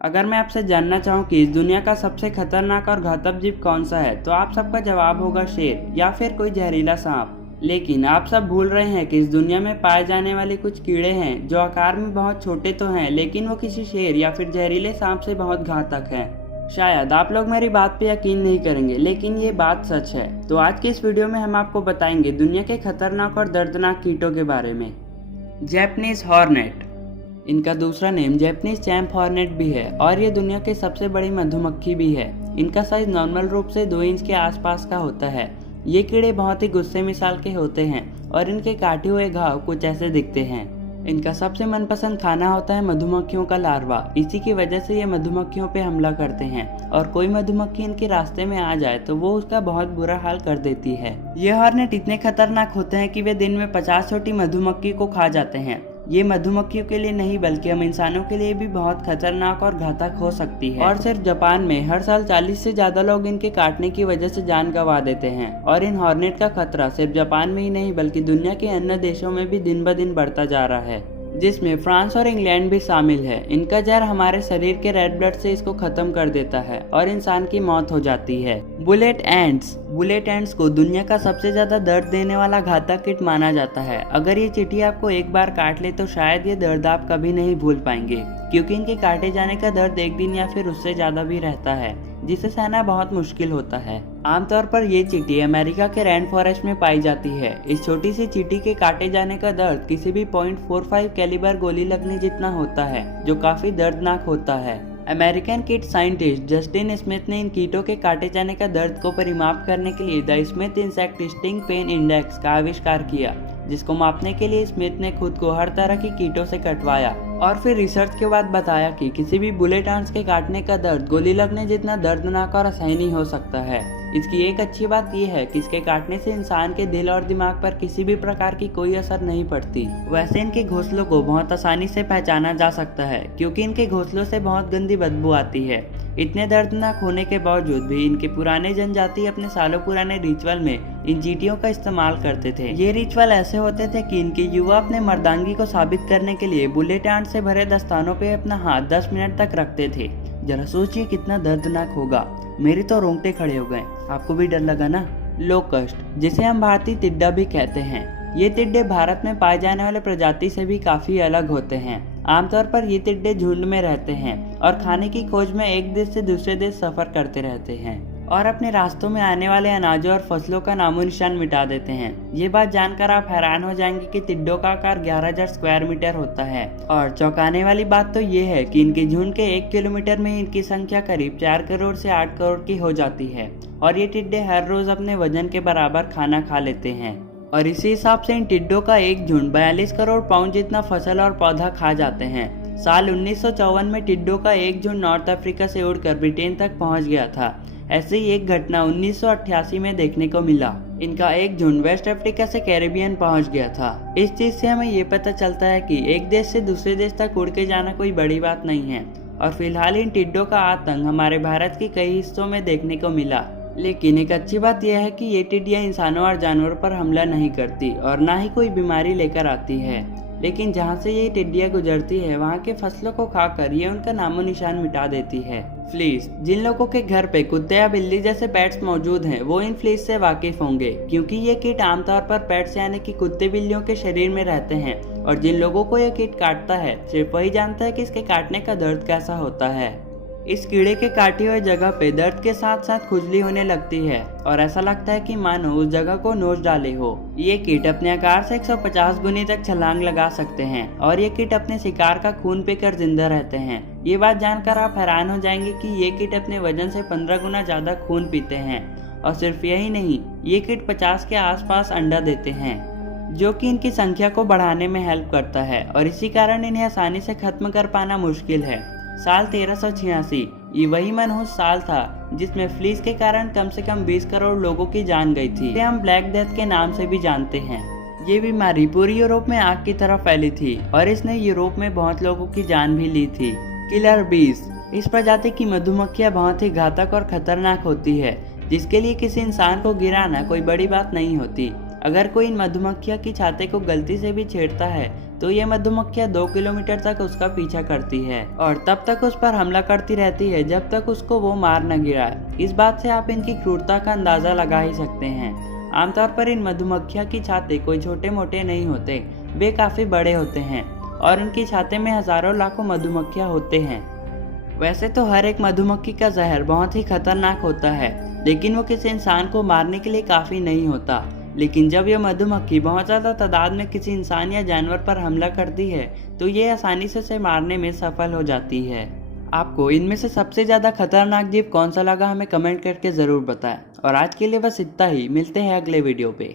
अगर मैं आपसे जानना चाहूँ कि इस दुनिया का सबसे खतरनाक और घातक जीव कौन सा है तो आप सबका जवाब होगा शेर या फिर कोई जहरीला सांप। लेकिन आप सब भूल रहे हैं कि इस दुनिया में पाए जाने वाले कुछ कीड़े हैं जो आकार में बहुत छोटे तो हैं, लेकिन वो किसी शेर या फिर जहरीले सांप से बहुत घातक हैं। शायद आप लोग मेरी बात पे यकीन नहीं करेंगे, लेकिन ये बात सच है। तो आज की इस वीडियो में हम आपको बताएंगे दुनिया के खतरनाक और दर्दनाक कीटों के बारे में। जैपनीज हॉर्नेट, इनका दूसरा नेम जैपनीज चैंप हॉर्नेट भी है और ये दुनिया की सबसे बड़ी मधुमक्खी भी है। इनका साइज नॉर्मल रूप से 2 इंच के आसपास का होता है। ये कीड़े बहुत ही गुस्से मिसाल के होते हैं और इनके काटे हुए घाव कुछ ऐसे दिखते हैं। इनका सबसे मनपसंद खाना होता है मधुमक्खियों का लार्वा। इसी की वजह से ये मधुमक्खियों पे हमला करते हैं और कोई मधुमक्खी इनके रास्ते में आ जाए तो वो उसका बहुत बुरा हाल कर देती है। ये हॉर्नेट इतने खतरनाक होते हैं कि वे दिन में 50 छोटी मधुमक्खी को खा जाते हैं। ये मधुमक्खियों के लिए नहीं बल्कि हम इंसानों के लिए भी बहुत खतरनाक और घातक हो सकती है। और सिर्फ जापान में हर साल 40 से ज्यादा लोग इनके काटने की वजह से जान गंवा देते हैं। और इन हॉर्नेट का खतरा सिर्फ जापान में ही नहीं बल्कि दुनिया के अन्य देशों में भी दिन ब दिन बढ़ता जा रहा है, जिसमें फ्रांस और इंग्लैंड भी शामिल है। इनका जहर हमारे शरीर के रेड ब्लड से इसको खत्म कर देता है और इंसान की मौत हो जाती है। बुलेट एंड्स को दुनिया का सबसे ज्यादा दर्द देने वाला घातक कीट माना जाता है। अगर ये चींटी आपको एक बार काट ले तो शायद ये दर्द आप कभी नहीं भूल पाएंगे, क्योंकि इनके काटे जाने का दर्द 1 दिन या फिर उससे ज्यादा भी रहता है, जिसे सहना बहुत मुश्किल होता है। आमतौर पर ये चींटी अमेरिका के रैन फॉरेस्ट में पाई जाती है। इस छोटी सी चींटी के काटे जाने का दर्द किसी भी .45 कैलिबर गोली लगने जितना होता है, जो काफी दर्दनाक होता है। अमेरिकन कीट साइंटिस्ट जस्टिन स्मिथ ने इन कीटों के काटे जाने का दर्द को परिमाप करने के लिए the Smith insect sting pain index का आविष्कार किया, जिसको मापने के लिए स्मिथ ने खुद को हर तरह की कीटों से कटवाया और फिर रिसर्च के बाद बताया कि किसी भी बुलेट आंट्स के काटने का दर्द गोली लगने जितना दर्दनाक और असहनीय हो सकता है। इसकी एक अच्छी बात यह है कि इसके काटने से इंसान के दिल और दिमाग पर किसी भी प्रकार की कोई असर नहीं पड़ती। वैसे इनके घोंसलों को बहुत आसानी से पहचाना जा सकता है, क्योंकि इनके घोंसलों से बहुत गंदी बदबू आती है। इतने दर्दनाक होने के बावजूद भी इनके पुराने जनजाति अपने सालों पुराने रिचुअल में इन चींटियों का इस्तेमाल करते थे। ये रिचुअल ऐसे होते थे कि इनके युवा अपने मर्दांगी को साबित करने के लिए बुलेट आंट से भरे दस्तानों पे अपना हाथ 10 मिनट तक रखते थे। जरा सोचिए कितना दर्दनाक होगा। मेरे तो रोंगटे खड़े हो गए। आपको भी डर लगा ना? लोकस्ट, जिसे हम भारतीय टिड्डा भी कहते हैं, ये टिड्डे भारत में पाए जाने वाले प्रजाति से भी काफी अलग होते हैं। आमतौर पर ये टिड्डे झुंड में रहते हैं और खाने की खोज में एक देश से दूसरे देश सफर करते रहते हैं और अपने रास्तों में आने वाले अनाजों और फसलों का नामो निशान मिटा देते हैं। ये बात जानकर आप हैरान हो जाएंगे कि टिड्डों का आकार 11,000 स्क्वायर मीटर होता है। और चौंकाने वाली बात तो ये है कि इनके झुंड के 1 किलोमीटर में इनकी संख्या करीब 4 करोड़ से 8 करोड़ की हो जाती है। और ये टिड्डे हर रोज अपने वजन के बराबर खाना खा लेते हैं और इसी हिसाब से इन टिड्डों का एक झुंड 42 करोड़ पाउंड जितना फसल और पौधा खा जाते हैं। साल 1954 में टिड्डों का एक झुंड नॉर्थ अफ्रीका से उड़कर ब्रिटेन तक पहुंच गया था। ऐसे ही एक घटना 1988 में देखने को मिला। इनका एक झुंड वेस्ट अफ्रीका से कैरेबियन पहुंच गया था। इस चीज से हमें ये पता चलता है कि एक देश से दूसरे देश तक उड़ के जाना कोई बड़ी बात नहीं है। और फिलहाल इन टिड्डों का आतंक हमारे भारत के कई हिस्सों में देखने को मिला। लेकिन एक अच्छी बात यह है कि ये टिड्डियां इंसानों और जानवरों पर हमला नहीं करती और ना ही कोई बीमारी लेकर आती है। लेकिन जहाँ से ये टिड्डियां गुजरती है वहाँ के फसलों को खाकर ये उनका नामो निशान मिटा देती है। फ्लीस, जिन लोगों के घर पे कुत्ते या बिल्ली जैसे पेट्स मौजूद हैं वो इन फ्लीस से वाकिफ होंगे, क्योंकि ये कीट आमतौर पर पेट्स यानी कि कुत्ते बिल्लियों के शरीर में रहते हैं और जिन लोगों को ये कीट काटता है सिर्फ वही जानता है कि इसके काटने का दर्द कैसा होता है। इस कीड़े के काटे हुए जगह पे दर्द के साथ साथ खुजली होने लगती है और ऐसा लगता है कि मानो उस जगह को नोच डाले हो। ये कीट अपने आकार से 150 गुनी तक छलांग लगा सकते हैं और ये कीट अपने शिकार का खून पीकर जिंदा रहते हैं। ये बात जानकर आप हैरान हो जाएंगे कि ये कीट अपने वजन से 15 गुना ज्यादा खून पीते हैं। और सिर्फ यही नहीं, ये कीट 50 के आसपास अंडा देते हैं, जो कि इनकी संख्या को बढ़ाने में हेल्प करता है और इसी कारण इन्हें आसानी से खत्म कर पाना मुश्किल है। साल 1386 ये वही मनहूस साल था जिसमें फ्लीस के कारण कम से कम 20 करोड़ लोगों की जान गई थी। इसे हम ब्लैक डेथ के नाम से भी जानते हैं। ये बीमारी पूरी यूरोप में आग की तरह फैली थी और इसने यूरोप में बहुत लोगों की जान भी ली थी। किलर बीज, इस प्रजाति की मधुमक्खियां बहुत ही घातक और खतरनाक होती है, जिसके लिए किसी इंसान को गिराना कोई बड़ी बात नहीं होती। अगर कोई इन मधुमक्खियों की छाते को गलती से भी छेड़ता है तो ये मधुमक्खियाँ 2 किलोमीटर तक उसका पीछा करती है और तब तक उस पर हमला करती रहती है जब तक उसको वो मार न गिराए। इस बात से आप इनकी क्रूरता का अंदाजा लगा ही सकते हैं। आमतौर पर इन मधुमक्खियों की छाते कोई छोटे मोटे नहीं होते, वे काफी बड़े होते हैं और इनकी छाते में हजारों लाखों मधुमक्खियाँ होते हैं। वैसे तो हर एक मधुमक्खी का जहर बहुत ही खतरनाक होता है, लेकिन वो किसी इंसान को मारने के लिए काफ़ी नहीं होता। लेकिन जब यह मधुमक्खी बहुत ज़्यादा तादाद में किसी इंसान या जानवर पर हमला करती है तो ये आसानी से उसे मारने में सफल हो जाती है। आपको इनमें से सबसे ज़्यादा खतरनाक जीव कौन सा लगा हमें कमेंट करके ज़रूर बताएं। और आज के लिए बस इतना ही, मिलते हैं अगले वीडियो पे।